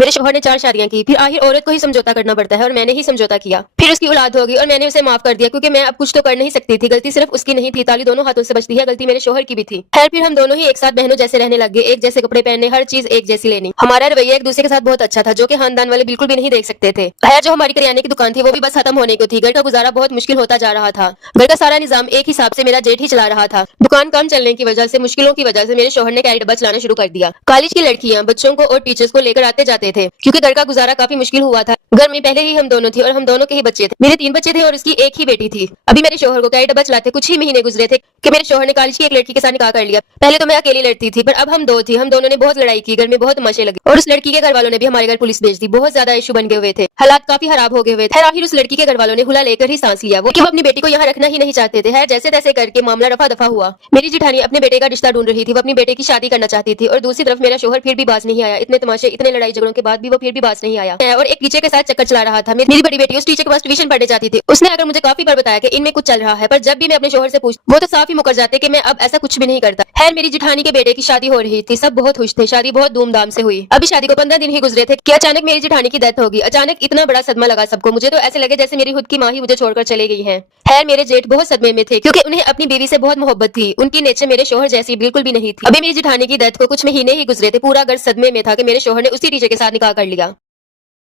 मेरे शौहर ने 4 शादियां की, फिर आखिर औरत को ही समझौता करना पड़ता है और मैंने ही समझौता किया। फिर उसकी औलाद हो गई और मैंने उसे माफ कर दिया क्योंकि मैं अब कुछ तो कर नहीं सकती थी। गलती सिर्फ उसकी नहीं थी, ताली दोनों हाथों से बजती है, गलती मेरे शौहर की भी थी। खैर फिर हम दोनों ही एक साथ बहनों जैसे रहने लग गए, एक जैसे कपड़े पहनने, हर चीज एक जैसी लेनी। हमारा रवैया एक दूसरे के साथ बहुत अच्छा था, जो कि खानदान वाले बिल्कुल भी नहीं देख सकते थे। खैर जो हमारी करियाने की दुकान थी वो भी बस खत्म होने को थी। घर का गुजारा बहुत मुश्किल होता जा रहा था। घर का सारा निजाम एक हिसाब से मेरा जेठ ही चला रहा था। दुकान कम चलने की वजह से, मुश्किलों की वजह से मेरे शौहर ने कैरी डब्बा चलाना शुरू कर दिया। कॉलेज की लड़कियां बच्चों को और टीचर्स को लेकर आते जाते थे क्योंकि घर का गुजारा काफी मुश्किल हुआ था। घर में पहले ही हम दोनों थे और हम दोनों के ही बच्चे थे। मेरे 3 बच्चे थे और उसकी एक ही बेटी थी। अभी मेरे शौहर को कैरी डब्बा चलाते कुछ ही महीने गुजरे थे कि मेरे शौहर ने कॉलेज की एक लड़की के साथ निकाह कर लिया। पहले तो मैं अकेली लड़ती थी, पर अब हम 2 थी। हम दोनों ने बहुत लड़ाई की, घर में बहुत तमाशे लगे और उस लड़की के घर वालों ने भी हमारे घर पुलिस भेज दी। बहुत ज्यादा इशू बन गए हुए थे, हालात काफी खराब हो गए हुए थे। आखिर उस लड़की के घर वालों ने हुला लेकर ही सांस लिया, वो कि वो अपनी बेटी को यहाँ रखना ही नहीं चाहते थे। जैसे तैसे करके मामला रफा दफा हुआ। मेरी जिठानी अपने बेटे का रिश्ता ढूंढ रही थी, वो अपनी बेटे की शादी करना चाहती थी और दूसरी तरफ मेरा शौहर फिर भी बाज नहीं आया। इतने तमाशे, इतने लड़ाई झगड़ों के बाद भी वो फिर भी बाज नहीं आया और एक टीचर के साथ चक्कर चला रहा था। मेरी बड़ी बेटी उस टीचर के पास ट्यूशन पढ़ने जाती थी। उसने अगर मुझे काफी बार बताया कि इनमें कुछ चल रहा है, पर जब भी मैं अपने शौहर से पूछ, वो तो साफ ही मुकर जाते कि मैं अब ऐसा कुछ भी नहीं करता। खैर मेरी जिठानी के बेटे की शादी हो रही थी, सब बहुत खुश थे, शादी बहुत धूमधाम से हुई। अभी शादी को 15 दिन ही गुजरे थे कि अचानक मेरी जिठानी की डेथ होगी। अचानक इतना बड़ा सदमा लगा सबको। मुझे तो ऐसे लगे जैसे मेरी खुद की माँ ही मुझे छोड़कर चली गई है। खैर मेरे जेठ बहुत सदमे में थे क्योंकि उन्हें अपनी बीवी से बहुत मोहब्बत थी। उनकी नेचर मेरे शौहर जैसी बिल्कुल भी नहीं थी। अभी मेरी जिठानी की डेथ को कुछ महीने ही गुजरे थे, पूरा घर सदमे में था कि मेरे शौहर ने उसी टीचर के साथ निकाह कर लिया।